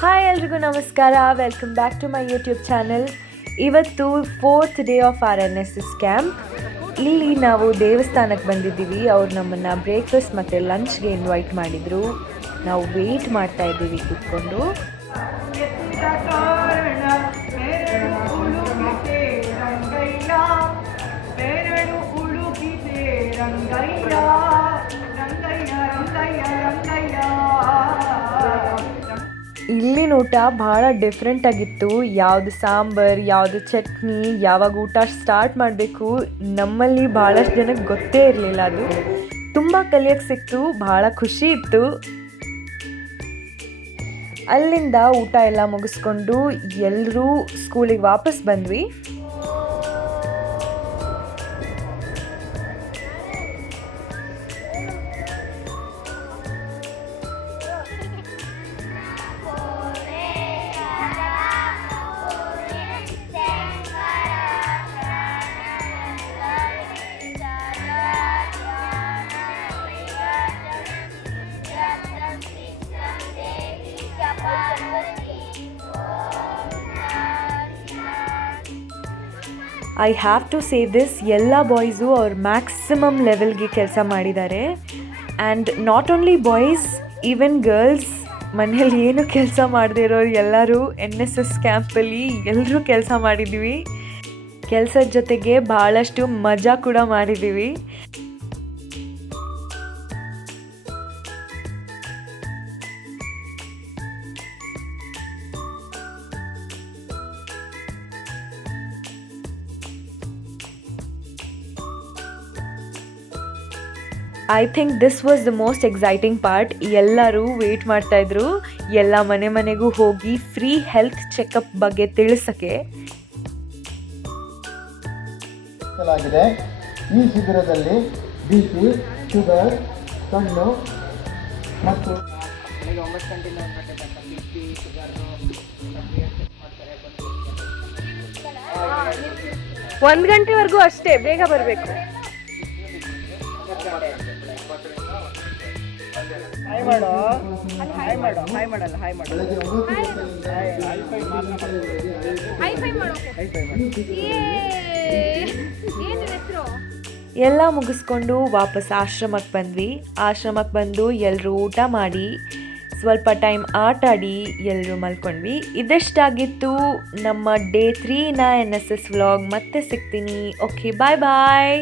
Hi ಎಲ್ರಿಗೂ ನಮಸ್ಕಾರ, welcome back to my YouTube channel. ಇವತ್ತು 4th day of our NSS camp. ಇಲ್ಲಿ ನಾವು ದೇವಸ್ಥಾನಕ್ಕೆ ಬಂದಿದ್ದೀವಿ. ಅವ್ರು ನಮ್ಮನ್ನು ಬ್ರೇಕ್ಫಾಸ್ಟ್ ಮತ್ತು ಲಂಚ್ಗೆ ಇನ್ವೈಟ್ ಮಾಡಿದರು. ನಾವು ವೆಯ್ಟ್ ಮಾಡ್ತಾ ಇದ್ದೀವಿ ಕೂತ್ಕೊಂಡು. ಇಲ್ಲಿನ ಊಟ ಭಾಳ ಡಿಫ್ರೆಂಟ್ ಆಗಿತ್ತು. ಯಾವುದು ಸಾಂಬಾರು, ಯಾವುದು ಚಟ್ನಿ, ಯಾವಾಗ ಊಟ ಸ್ಟಾರ್ಟ್ ಮಾಡಬೇಕು ನಮ್ಮಲ್ಲಿ ಭಾಳಷ್ಟು ಜನಕ್ಕೆ ಗೊತ್ತೇ ಇರಲಿಲ್ಲ. ಅದು ತುಂಬ ಕಲಿಯೋಕ್ಕೆ ಸಿಕ್ತು, ಭಾಳ ಖುಷಿ ಇತ್ತು. ಅಲ್ಲಿಂದ ಊಟ ಎಲ್ಲ ಮುಗಿಸ್ಕೊಂಡು ಎಲ್ಲರೂ ಸ್ಕೂಲಿಗೆ ವಾಪಸ್ ಬಂದ್ವಿ. I have to say this, ಎಲ್ಲ ಬಾಯ್ಸು ಅವ್ರ ಮ್ಯಾಕ್ಸಿಮಮ್ ಲೆವೆಲ್ಗೆ ಕೆಲಸ ಮಾಡಿದ್ದಾರೆ. And not only boys, even girls, ಮನೇಲಿ ಏನು ಕೆಲಸ ಮಾಡದೇ ಇರೋರು ಎಲ್ಲರೂ NSS ಕ್ಯಾಂಪಲ್ಲಿ ಎಲ್ಲರೂ ಕೆಲಸ ಮಾಡಿದ್ದೀವಿ. ಕೆಲಸದ ಜೊತೆಗೆ ಭಾಳಷ್ಟು ಮಜಾ ಕೂಡ ಮಾಡಿದ್ದೀವಿ. I think this was the most exciting part. ಎಲ್ಲರೂ ವೇಟ್ ಮಾಡ್ತಾಯಿದ್ರು, ಎಲ್ಲ ಮನೆಗೂ ಹೋಗಿ ಫ್ರೀ ಹೆಲ್ತ್ ಚೆಕಪ್ ಬಗ್ಗೆ ತಿಳಿಸೋಕ್ಕೆ. ಈ ಶಿಬಿರದಲ್ಲಿ BP, ಶುಗರ್, ಕಣ್ಣು ಮತ್ತು 1 ಗಂಟೆವರೆಗೂ ಅಷ್ಟೇ, ಬೇಗ ಬರಬೇಕು. ಎಲ್ಲ ಮುಗಿಸ್ಕೊಂಡು ವಾಪಸ್ ಆಶ್ರಮಕ್ಕೆ ಬಂದ್ವಿ. ಆಶ್ರಮಕ್ಕೆ ಬಂದು ಎಲ್ಲರೂ ಊಟ ಮಾಡಿ ಸ್ವಲ್ಪ ಟೈಮ್ ಆಟ ಆಡಿ ಎಲ್ಲರೂ ಮಲ್ಕೊಂಡ್ವಿ. ಇದಷ್ಟಾಗಿತ್ತು ನಮ್ಮ ಡೇ 3ನ NSS ವ್ಲಾಗ್. ಮತ್ತೆ ಸಿಗ್ತೀನಿ. ಓಕೆ, ಬಾಯ್ ಬಾಯ್.